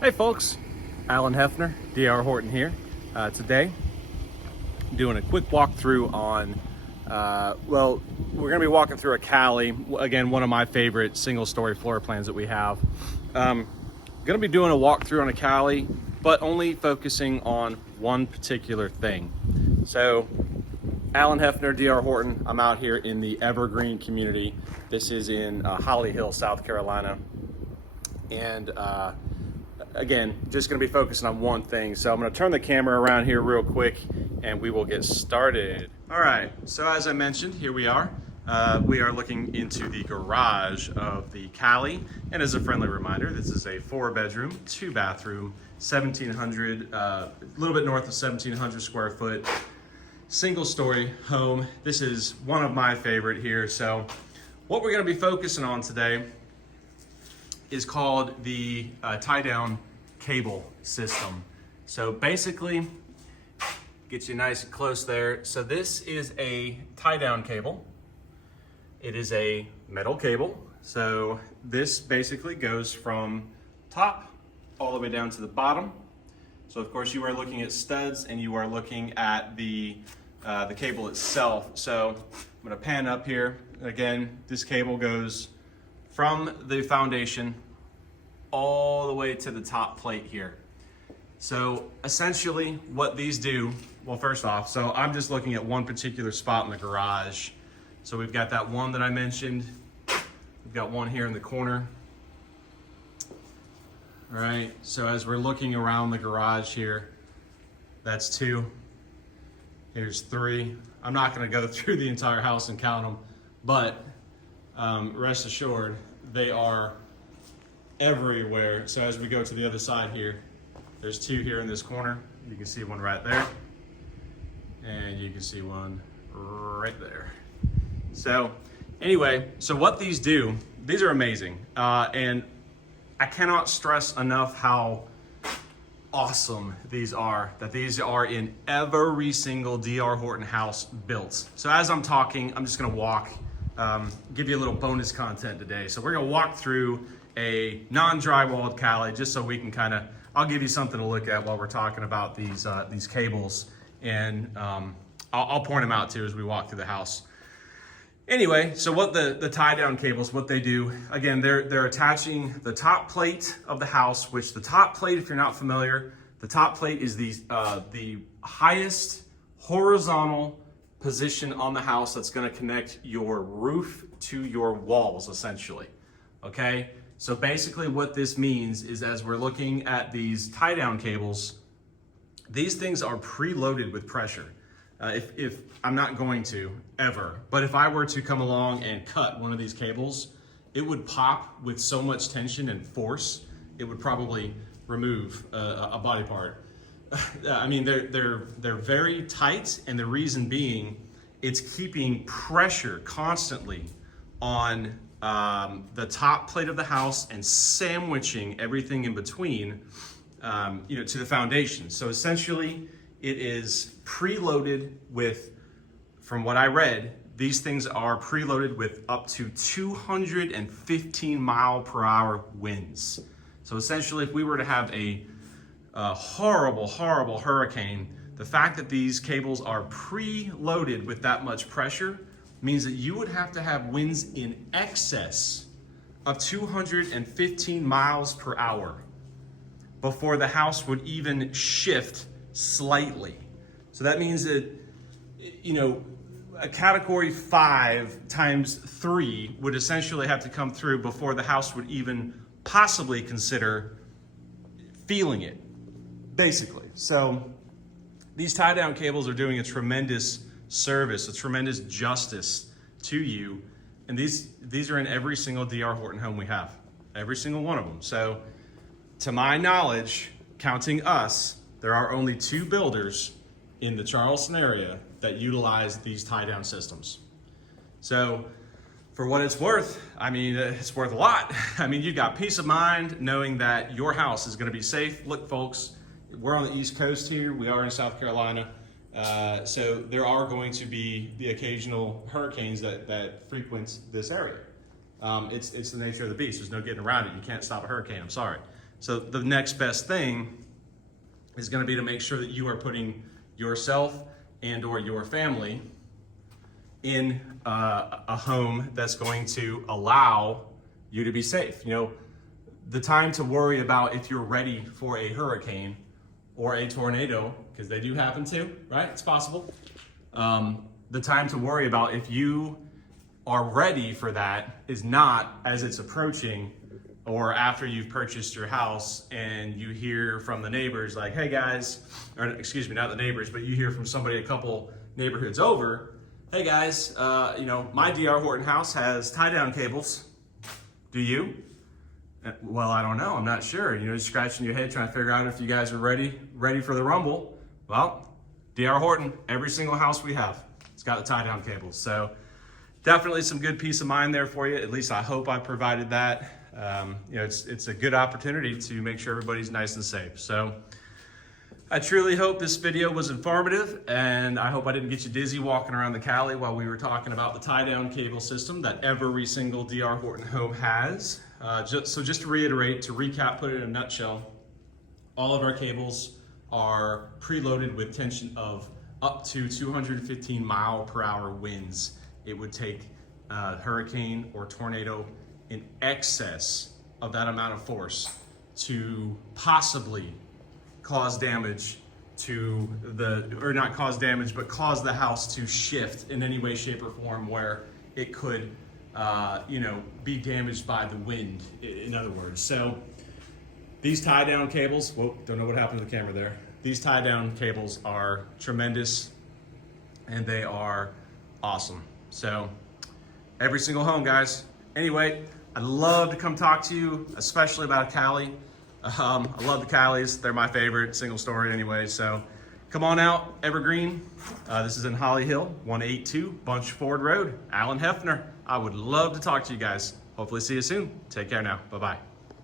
Hey folks, Alan Hefner, D R Horton here. Today, doing a quick walkthrough on, we're going to be walking through a Cali, again, one of my favorite single-story floor plans that we have. Going to be doing a walkthrough on a Cali, but only focusing on one particular thing. So, Alan Hefner, D R Horton, I'm out here in the Evergreen community. This is in Holly Hill, South Carolina. And again, just going to be focusing on one thing. So I'm going to turn the camera around here real quick and we will get started. All right, so as I mentioned, here we are. We are looking into the garage of the Cali. And as a friendly reminder, this is a 4-bedroom, 2-bathroom, 1,700, a little bit north of 1,700 square foot, single-story home. This is one of my favorite here. So what we're going to be focusing on today is called the tie-down cable system. So basically, get you nice and close there. So this is a tie-down cable. It is a metal cable. So this basically goes from top all the way down to the bottom. So of course you are looking at studs and you are looking at the cable itself. So I'm gonna pan up here. Again, this cable goes from the foundation all the way to the top plate here. So essentially what these do, well, first off, so I'm just looking at one particular spot in the garage. So we've got that one that I mentioned. We've got one here in the corner. All right, so as we're looking around the garage here, that's 2. Here's 3. I'm not gonna go through the entire house and count them, but rest assured, they are everywhere. So as we go to the other side here, there's 2 here in this corner. You can see one right there, and you can see one right there. So anyway, so what these do, these are amazing. And I cannot stress enough how awesome these are, that these are in every single D R Horton house built. So as I'm talking, I'm just gonna walk, give you a little bonus content today. So we're gonna walk through a non-drywalled Cali just so we can kind of, I'll give you something to look at while we're talking about these cables, and I'll point them out too as we walk through the house. Anyway, so what the tie-down cables, what they do, again, they're attaching the top plate of the house, which the top plate, if you're not familiar, the top plate is the highest horizontal position on the house that's going to connect your roof to your walls, essentially. Okay, so basically what this means is, as we're looking at these tie-down cables, these things are preloaded with pressure. If I'm not going to ever, but if I were to come along and cut one of these cables, it would pop with so much tension and force, it would probably remove a body part. I mean, they're very tight, and the reason being, it's keeping pressure constantly on the top plate of the house and sandwiching everything in between, to the foundation. So essentially, it is preloaded with, from what I read, these things are preloaded with up to 215 mile per hour winds. So essentially, if we were to have a horrible, horrible hurricane, the fact that these cables are preloaded with that much pressure means that you would have to have winds in excess of 215 miles per hour before the house would even shift slightly. So that means that, a category 5 times 3 would essentially have to come through before the house would even possibly consider feeling it, basically. So these tie-down cables are doing a tremendous service, a tremendous justice to you. And these are in every single D R Horton home we have, every single one of them. So to my knowledge, counting us, there are only 2 builders in the Charleston area that utilize these tie-down systems. So for what it's worth, I mean, it's worth a lot. I mean, you've got peace of mind knowing that your house is gonna be safe. Look, folks, we're on the East Coast here. We are in South Carolina. So there are going to be the occasional hurricanes that frequent this area. It's the nature of the beast. There's no getting around it. You can't stop a hurricane, I'm sorry. So the next best thing is going to be to make sure that you are putting yourself and or your family in a home that's going to allow you to be safe. You know, the time to worry about if you're ready for a hurricane or a tornado, because they do happen too, right? It's possible. The time to worry about if you are ready for that is not as it's approaching or after you've purchased your house and you hear from the neighbors like, hey guys, or excuse me, not the neighbors, but you hear from somebody a couple neighborhoods over, hey guys, you know, my D R Horton house has tie-down cables. Do you? Well, I don't know. I'm not sure. You know, just scratching your head trying to figure out if you guys are ready for the rumble. Well, D R Horton, every single house we have, it's got the tie-down cables. So definitely some good peace of mind there for you. At least I hope I provided that. You know, it's a good opportunity to make sure everybody's nice and safe. So I truly hope this video was informative, and I hope I didn't get you dizzy walking around the Cali while we were talking about the tie-down cable system that every single D R Horton home has. Just to reiterate, to recap, put it in a nutshell, all of our cables are preloaded with tension of up to 215 mile/hour winds. It would take a hurricane or tornado in excess of that amount of force to possibly cause damage to or not cause damage, but cause the house to shift in any way, shape, or form where it could, you know, be damaged by the wind, in other words. So these tie-down cables, whoa, don't know what happened to the camera there. These tie-down cables are tremendous and they are awesome. So every single home, guys. Anyway, I'd love to come talk to you, especially about a Cali. I love the Calis. They're my favorite, single story anyway. So come on out, Evergreen. This is in Holly Hill, 182 Bunch Ford Road, Alan Hefner. I would love to talk to you guys. Hopefully see you soon. Take care now. Bye-bye.